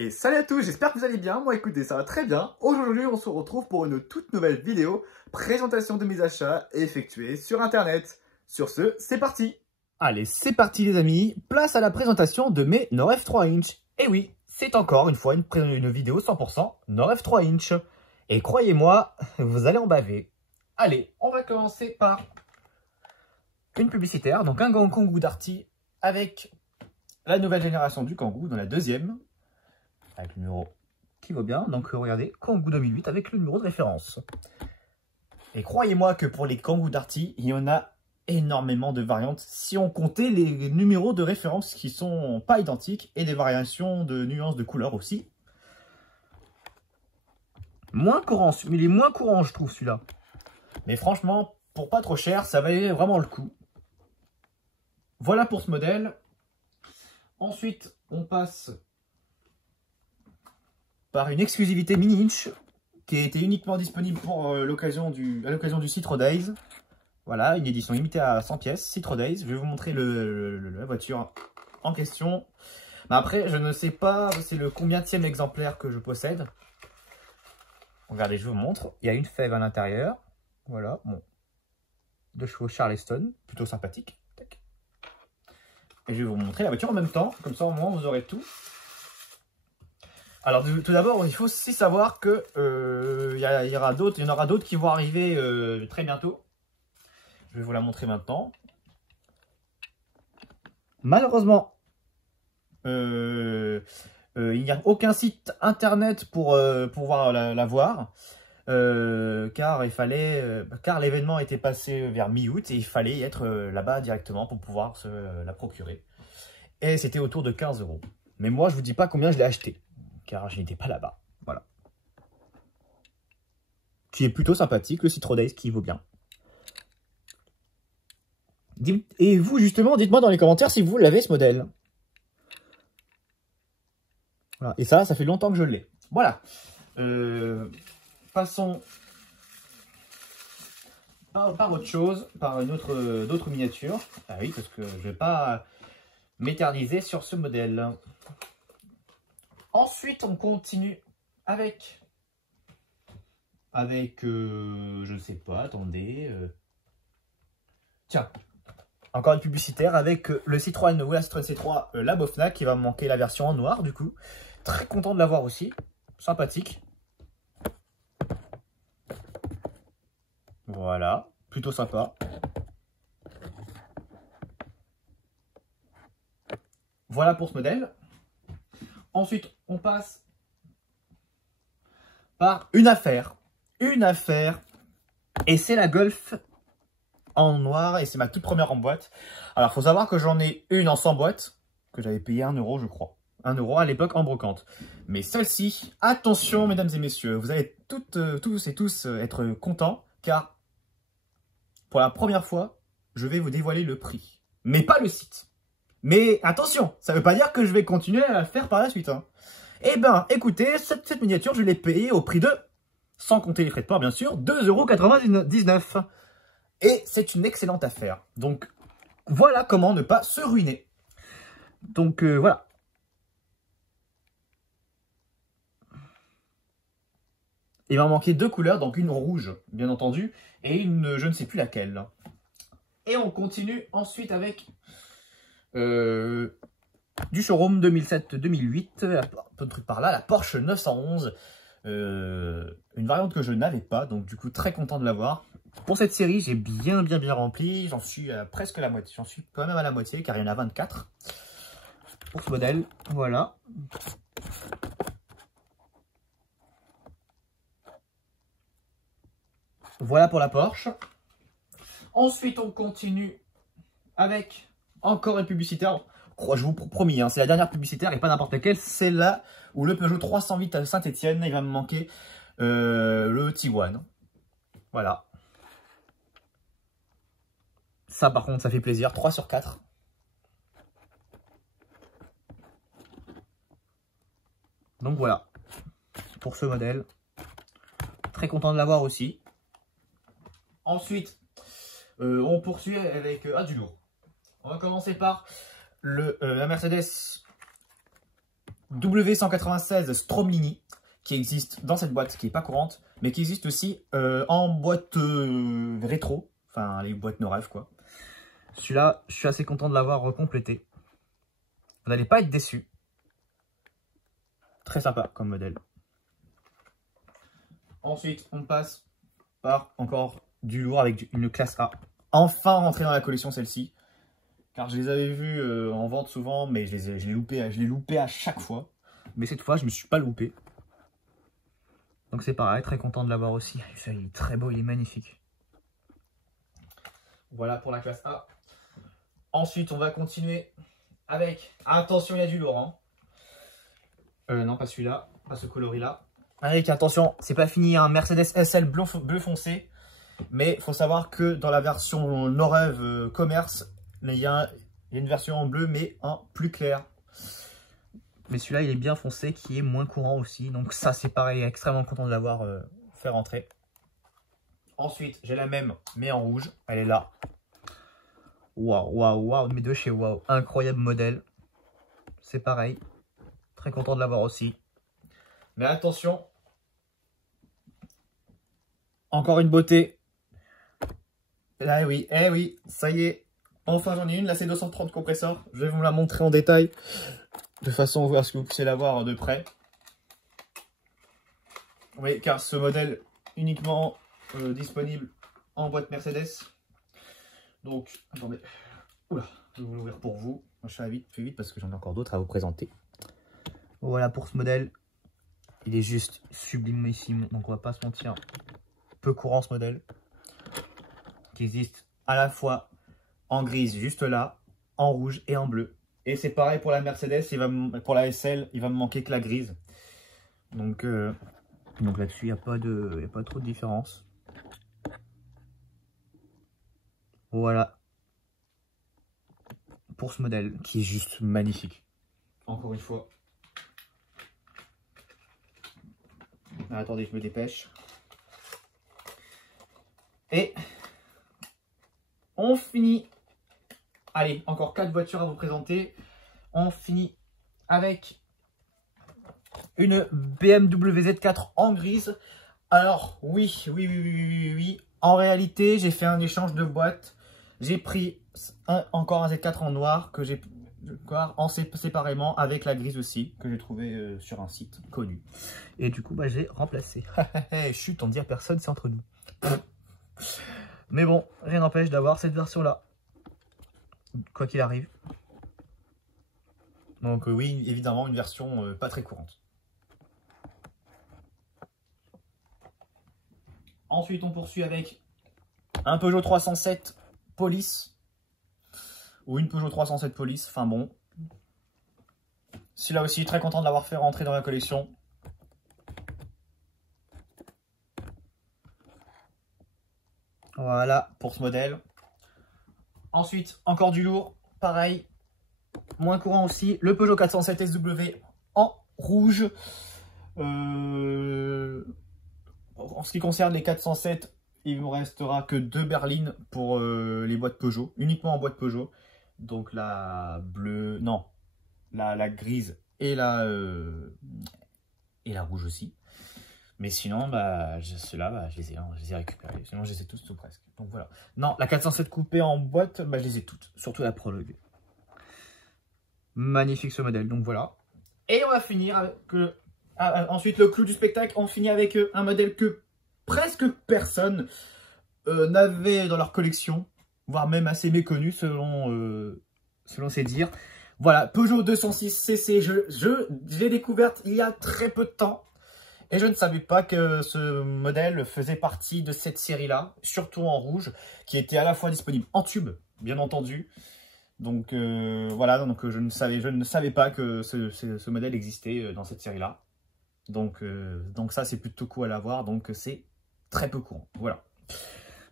Et salut à tous, j'espère que vous allez bien. Moi écoutez, ça va très bien. Aujourd'hui, on se retrouve pour une toute nouvelle vidéo présentation de mes achats effectués sur internet. Sur ce, c'est parti. Allez, c'est parti les amis, place à la présentation de mes Noref 3 inch. Et oui, c'est encore une fois une vidéo 100% Noref 3 inch. Et croyez-moi, vous allez en baver. Allez, on va commencer par une publicitaire, donc un Kangoo Darty avec la nouvelle génération du Kangoo, dans la deuxième, avec le numéro qui vaut bien. Donc regardez, Kangoo 2008 avec le numéro de référence. Et croyez-moi que pour les Kangoo Darty, il y en a énormément de variantes si on comptait les numéros de référence qui sont pas identiques et des variations de nuances de couleurs aussi. Moins courant, mais il est moins courant je trouve celui-là. Mais franchement, pour pas trop cher, ça valait vraiment le coup. Voilà pour ce modèle. Ensuite, on passe par une exclusivité mini inch qui était uniquement disponible pour à l'occasion du Citro Days. Voilà, une édition limitée à 100 pièces, Citro Days. Je vais vous montrer la voiture en question. Mais après, je ne sais pas c'est le combienième exemplaire que je possède. Regardez, je vous montre. Il y a une fève à l'intérieur. Voilà, bon. 2 chevaux Charleston, plutôt sympathique. Tac. Et je vais vous montrer la voiture en même temps. Comme ça, au moins, vous aurez tout. Alors, tout d'abord, il faut aussi savoir que il y en aura d'autres qui vont arriver très bientôt. Je vais vous la montrer maintenant. Malheureusement, il n'y a aucun site internet pour pouvoir la voir. Car l'événement était passé vers mi-août et il fallait être là-bas directement pour pouvoir se la procurer. Et c'était autour de 15 €. Mais moi, je vous dis pas combien je l'ai acheté, car je n'étais pas là-bas. Voilà. Qui est plutôt sympathique, le Citro Days qui vaut bien. Et vous, justement, dites-moi dans les commentaires si vous l'avez, ce modèle. Voilà. Et ça fait longtemps que je l'ai. Voilà. Passons par autre chose, par d'autres miniatures. Ah oui, parce que je ne vais pas m'éterniser sur ce modèle. Ensuite, on continue avec je ne sais pas, attendez. Tiens. Encore une publicitaire avec le Citroën ou la Citroën C3, la Bofna, qui va me manquer la version en noir du coup. Très content de l'avoir aussi. Sympathique. Voilà, plutôt sympa. Voilà pour ce modèle. Ensuite, on passe par une affaire. Une affaire. Et c'est la Golf en noir et c'est ma toute première en boîte. Alors, il faut savoir que j'en ai une en 100 boîtes, que j'avais payé 1 € je crois. 1 € à l'époque en brocante. Mais celle-ci, attention mesdames et messieurs, vous allez tous et tous être contents, car pour la première fois, je vais vous dévoiler le prix. Mais pas le site. Mais attention, ça ne veut pas dire que je vais continuer à la faire par la suite. Hein. Eh ben, écoutez, cette miniature, je l'ai payée au prix de, sans compter les frais de port bien sûr, 2,99 €. Et c'est une excellente affaire. Donc, voilà comment ne pas se ruiner. Donc, voilà. Il va manquer 2 couleurs, donc une rouge, bien entendu, et une, je ne sais plus laquelle. Et on continue ensuite avec du showroom 2007-2008, un peu de trucs par là, la Porsche 911. Une variante que je n'avais pas, donc du coup très content de l'avoir. Pour cette série, j'ai bien rempli. J'en suis à presque la moitié. J'en suis quand même à la moitié car il y en a 24 pour ce modèle. Voilà. Voilà pour la Porsche. Ensuite, on continue avec encore une publicitaire. Je vous promis, hein, c'est la dernière publicitaire et pas n'importe laquelle. C'est là où le Peugeot 308 à Saint-Etienne. Il va me manquer le Tiguan. Voilà. Ça par contre ça fait plaisir, 3 sur 4. Donc voilà, pour ce modèle. Très content de l'avoir aussi. Ensuite, on poursuit avec du lourd. On va commencer par la Mercedes W196 Stromlini qui existe dans cette boîte, qui n'est pas courante, mais qui existe aussi en boîte rétro, enfin les boîtes no rêve quoi. Celui-là, je suis assez content de l'avoir recomplété. Vous n'allez pas être déçus. Très sympa comme modèle. Ensuite, on passe par encore du lourd avec une classe A. Enfin rentré dans la collection celle-ci. Car je les avais vus en vente souvent, mais je l'ai loupé à chaque fois. Mais cette fois, je ne me suis pas loupé. Donc c'est pareil, très content de l'avoir aussi. Il est très beau, il est magnifique. Voilà pour la classe A. Ensuite, on va continuer avec... Attention, il y a du lourd. Hein. Non, pas celui-là, pas ce coloris-là. Avec, attention, c'est pas fini, un Mercedes SL bleu foncé. Mais il faut savoir que dans la version no rêve commerce, il y a une version en bleu, mais un plus clair. Mais celui-là, il est bien foncé, qui est moins courant aussi. Donc ça, c'est pareil, extrêmement content de l'avoir fait rentrer. Ensuite, j'ai la même, mais en rouge. Elle est là. Waouh, waouh, waouh, mais de chez Waouh. Incroyable modèle. C'est pareil. Très content de l'avoir aussi. Mais attention. Encore une beauté. Là, oui, eh oui, ça y est. Enfin, j'en ai une, la C230 compresseur. Je vais vous la montrer en détail. De façon à ce que vous puissiez la voir de près. Oui, car ce modèle uniquement disponible en boîte Mercedes. Donc, attendez. Oula, je vais l'ouvrir pour vous. Je fais vite parce que j'en ai encore d'autres à vous présenter. Voilà pour ce modèle. Il est juste sublimissime, donc on va pas se mentir. Peu courant ce modèle. Qui existe à la fois en grise juste là, en rouge et en bleu. Et c'est pareil pour la Mercedes, pour la SL, il va me manquer que la grise. Donc là-dessus, il n'y a pas trop de différence. Voilà. Pour ce modèle, qui est juste magnifique. Encore une fois. Ah, attendez, je me dépêche. Et on finit. Allez, encore 4 voitures à vous présenter. On finit avec une BMW Z4 en grise. Alors, oui. En réalité, j'ai fait un échange de boîtes. J'ai pris encore un Z4 en noir que j'ai séparément avec la grise aussi, que j'ai trouvé sur un site connu. Et du coup, bah, j'ai remplacé. Chut, on dit à personne, c'est entre nous. Mais bon, rien n'empêche d'avoir cette version-là. Quoi qu'il arrive. Donc oui, évidemment, une version pas très courante. Ensuite, on poursuit avec un Peugeot 307 Police. Ou une Peugeot 307 Police, enfin bon. Celui-là aussi, très content de l'avoir fait rentrer dans la collection. Voilà pour ce modèle. Ensuite, encore du lourd, pareil, moins courant aussi, le Peugeot 407 SW en rouge. En ce qui concerne les 407, il ne me restera que 2 berlines pour les boîtes Peugeot, uniquement en boîte Peugeot. Donc la bleue, non, la grise et la rouge aussi. Mais sinon, bah, ceux-là, bah, je les ai récupérés. Sinon, je les ai tous ou presque. Donc voilà. Non, la 407 coupée en boîte, bah, je les ai toutes. Surtout la Prologue. Magnifique ce modèle. Donc voilà. Et on va finir avec... ensuite, le clou du spectacle, on finit avec un modèle que presque personne n'avait dans leur collection. Voire même assez méconnu selon ses dires. Voilà, Peugeot 206 CC. Je l'ai découverte il y a très peu de temps. Et je ne savais pas que ce modèle faisait partie de cette série-là, surtout en rouge, qui était à la fois disponible en tube, bien entendu. Donc voilà, donc je ne savais pas que ce modèle existait dans cette série-là. Donc ça, c'est plutôt cool à l'avoir, donc c'est très peu courant. Voilà.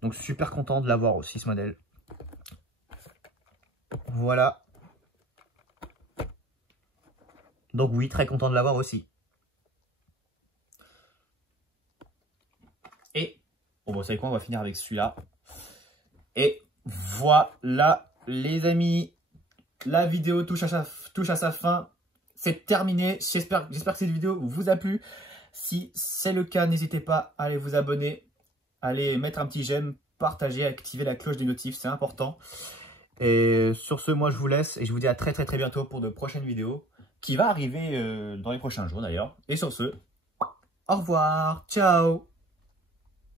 Donc super content de l'avoir aussi, ce modèle. Voilà. Donc oui, très content de l'avoir aussi. Et, bon, vous savez quoi, on va finir avec celui-là. Et voilà, les amis, la vidéo touche à sa fin. c'est terminé. J'espère que cette vidéo vous a plu. Si c'est le cas, n'hésitez pas à aller vous abonner, allez mettre un petit j'aime, partager, activer la cloche des notifs, c'est important. Et sur ce, moi je vous laisse et je vous dis à très bientôt pour de prochaines vidéos qui va arriver dans les prochains jours d'ailleurs. Et sur ce, au revoir, ciao.